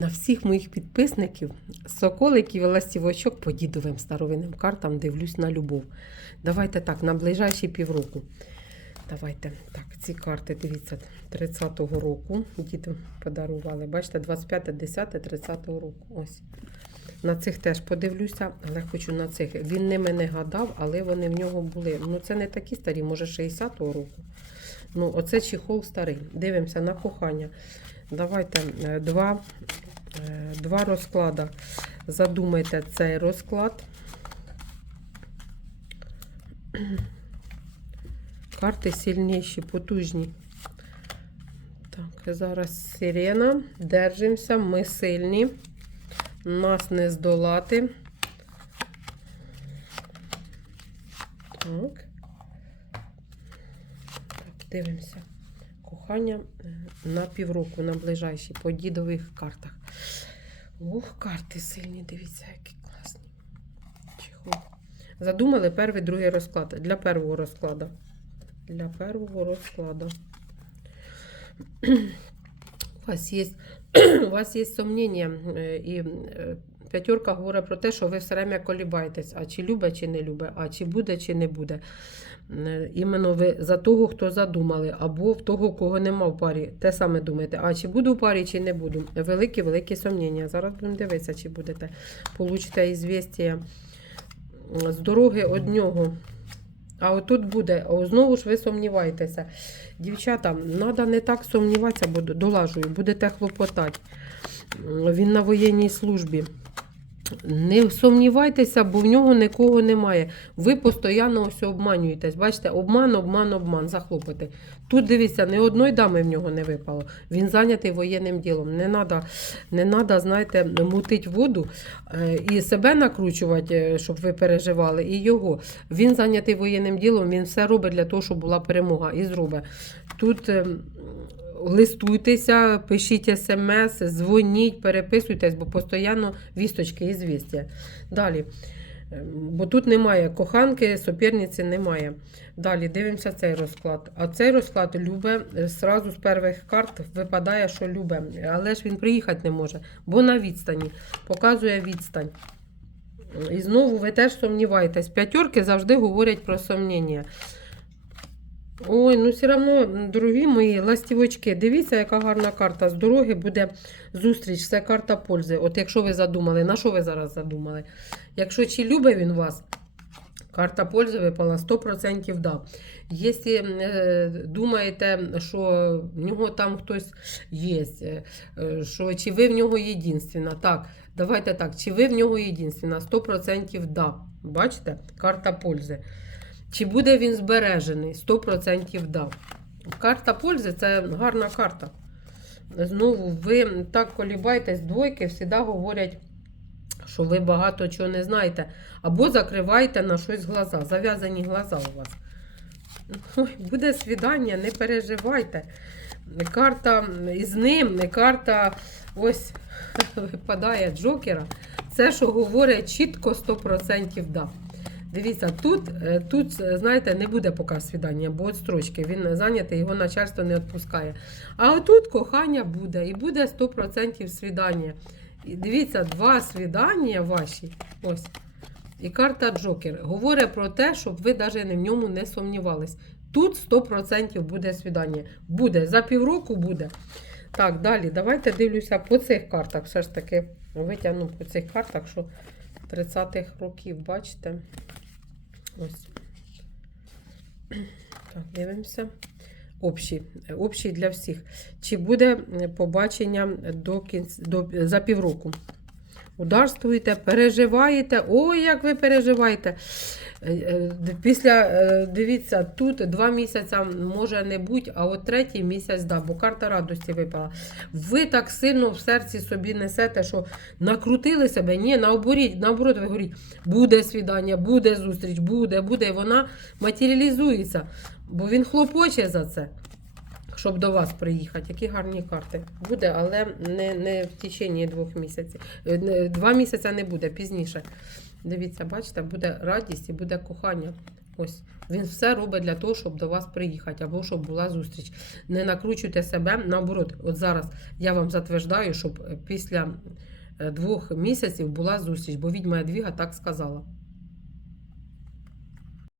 На всіх моїх підписників, соколиків і ластівочок по дідовим старовинним картам дивлюсь на любов. Давайте так, на ближайші півроку. Давайте так, ці карти, дивіться, 30-го року. Діти подарували. Бачите, 25, 10, 30-го року. Ось. На цих теж подивлюся, але хочу на цих. Він ними не гадав, але вони в нього були. Ну, це не такі старі, може, 60-го року. Ну, оце чехол старий. Дивимося на кохання. Давайте е, два, два розклади. Задумайте цей розклад. Карти сильніші, потужні. Так, зараз сирена. Держимося, ми сильні. Нас не здолати. Так. Так, дивимося. Кохання е, на півроку, на ближайші, по дідових картах. Ух, карти сильні, дивіться, які класні. Чехол. Задумали перший, другий розклад. Для першого розкладу. Для першого розкладу. У вас є, у вас є сумніння, е, п'ятерка говорить про те, що ви все время колібаєтесь, а чи любить, чи не любить, а чи буде, чи не буде. Е, Іменно ви за того, хто задумали, або в того, кого нема в парі, те саме думаєте, а чи буду в парі, чи не буду. Великі, великі сумніння. Зараз будемо дивитися, чи будете. Получите ізвістія з дороги від нього. А отут буде, о, знову ж ви сумніваєтеся. Дівчата, треба не так сумніватися, бо долажую, будете хлопотати. Він на воєнній службі. Не сумнівайтеся, бо в нього нікого немає. Ви постійно ось обманюєтесь. Бачите, обман, обман, обман, захлопати. Тут дивіться, ні одної дами в нього не випало. Він зайнятий воєнним ділом. Не треба, не надо, знаєте, мутити воду е, і себе накручувати, е, щоб ви переживали, і його. Він зайнятий воєнним ділом, він все робить для того, щоб була перемога. І зробить. Тут. Е, Листуйтеся, пишіть смс, дзвоніть, переписуйтесь, бо постійно вісточки і звістя. Далі. Бо тут немає коханки, суперниці немає. Далі дивимося цей розклад. А цей розклад любе, е, зразу з перших карт випадає, що любе. Але ж він приїхати не може, бо на відстані. Показує відстань. І знову ви теж сумніваєтесь. П'ятерки завжди говорять про сумніння. Ой, ну все одно, дорогі мої ластівочки, дивіться, яка гарна карта. З дороги буде зустріч, це карта пользи. От якщо ви задумали, на що ви зараз задумали? Якщо чи любить він вас, карта пользи випала 100% да. Якщо е, думаєте, що в нього там хтось є, е, що чи ви в нього єдинственна, так, давайте так, чи ви в нього єдинственна, 100% да. Бачите? Карта пользи. Чи буде він збережений? 100% да. Карта пользи це гарна карта. Знову, ви так колібаєтесь, двойки завжди говорять, що ви багато чого не знаєте. Або закриваєте на щось глаза. Зав'язані глаза у вас. Ой, буде свідання, не переживайте. Карта із ним, карта ось випадає Джокера. Це, що говорить чітко 100% да. Дивіться, тут, е, тут, е, знаєте, не буде поки свідання, бо от строчки, він зайнятий, його начальство не відпускає. А отут кохання буде, і буде 100% свідання. І дивіться, два свідання ваші. Ось. І карта Джокер говорить про те, щоб ви навіть в ньому не сумнівались. Тут 100% буде свідання. Буде, за півроку буде. Так, далі, давайте дивлюся по цих картах. Все ж таки витягну по цих картах, що 30-х років, бачите? Ось. Так, дивимося. Общі, общі для всіх. Чи буде е, побачення до кінця, до, за півроку? Ударствуєте, переживаєте. Ой, як ви переживаєте. Е, е, Після, е, дивіться, тут два місяці може не бути, а от третій місяць, да, бо карта радості випала. Ви так сильно в серці собі несете, що накрутили себе. Ні, наоборот, наоборот, ви говоріть, буде свідання, буде зустріч, буде, буде. І вона матеріалізується, бо він хлопоче за це. Щоб до вас приїхати, які гарні карти. Буде, але не, не в течение двох місяців. Е, Два місяці не буде, пізніше. Дивіться, бачите, буде радість і буде кохання. Ось він все робить для того, щоб до вас приїхати, або щоб була зустріч. Не накручуйте себе. Наоборот, от зараз я вам затверджую, щоб після е, двох місяців була зустріч, бо відьма Едвіга так сказала.